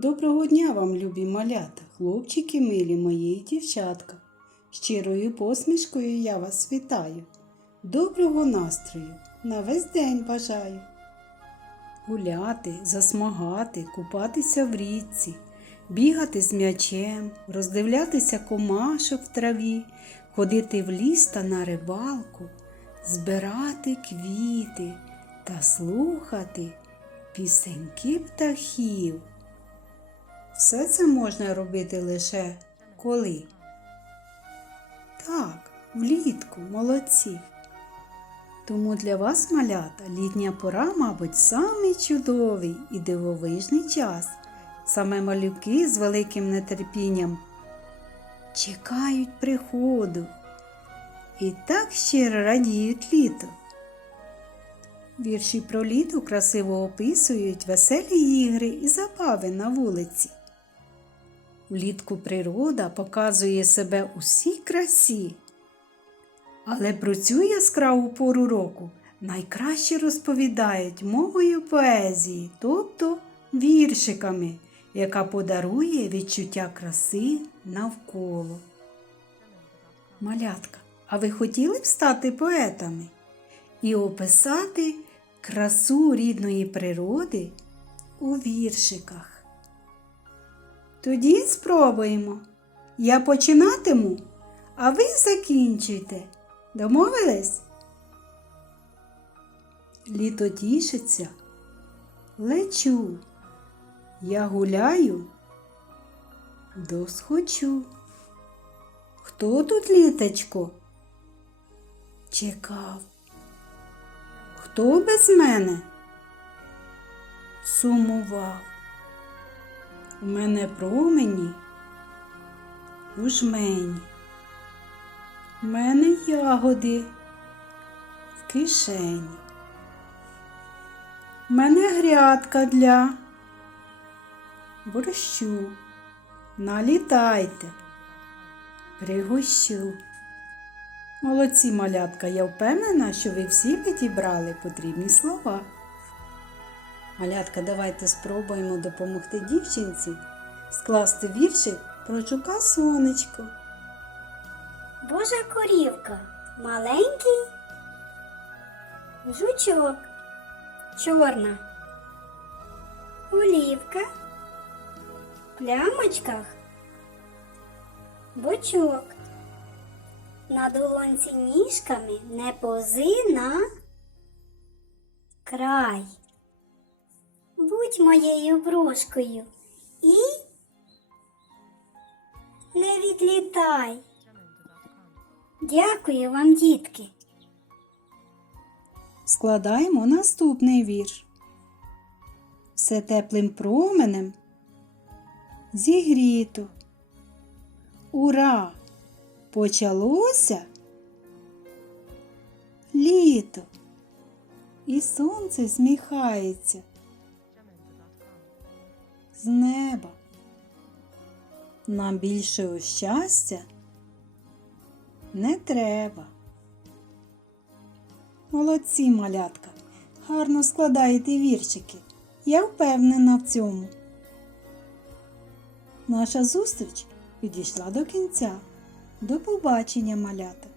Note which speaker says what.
Speaker 1: Доброго дня вам, любі малята, хлопчики милі мої дівчатка. Щирою посмішкою я вас вітаю. Доброго настрою на весь день бажаю. Гуляти, засмагати, купатися в річці, бігати з м'ячем, роздивлятися комашок в траві, ходити в ліс та на рибалку, збирати квіти та слухати пісеньки птахів. Все це можна робити лише коли? Так, влітку, молодці. Тому для вас, малята, літня пора, мабуть, самий чудовий і дивовижний час. Саме малюки з великим нетерпінням чекають приходу і так щиро радіють літо. Вірші про літо красиво описують веселі ігри і забави на вулиці. Влітку природа показує себе у всій красі. Але про цю яскраву пору року найкраще розповідають мовою поезії, тобто віршиками, яка подарує відчуття краси навколо. Малятка, а ви хотіли б стати поетами і описати красу рідної природи у віршиках? Тоді спробуємо. Я починатиму, а ви закінчуйте. Домовились? Літо тішиться, лечу. Я гуляю, досхочу. Хто тут літочко? Чекав. Хто без мене? Сумував. У мене промені у жмені. У мене ягоди в кишені. У мене грядка для борщу. Налітайте, пригощу. Молодці малятка, я впевнена, що ви всі підібрали потрібні слова. Малятка, давайте спробуємо допомогти дівчинці скласти віршик про жука сонечко.
Speaker 2: Божа корівка, маленький жучок, чорна, олівка, плямочках, бочок, на долонці ніжками не пози на край. Будь моєю брошкою і не відлітай. Дякую вам, дітки.
Speaker 1: Складаємо наступний вірш. Все теплим променем зігріто. Ура! Почалося літо. І сонце зміхається з неба. Нам більшого щастя не треба. Молодці, малятка, гарно складаєте віршики. Я впевнена в цьому. Наша зустріч підійшла до кінця. До побачення, малята!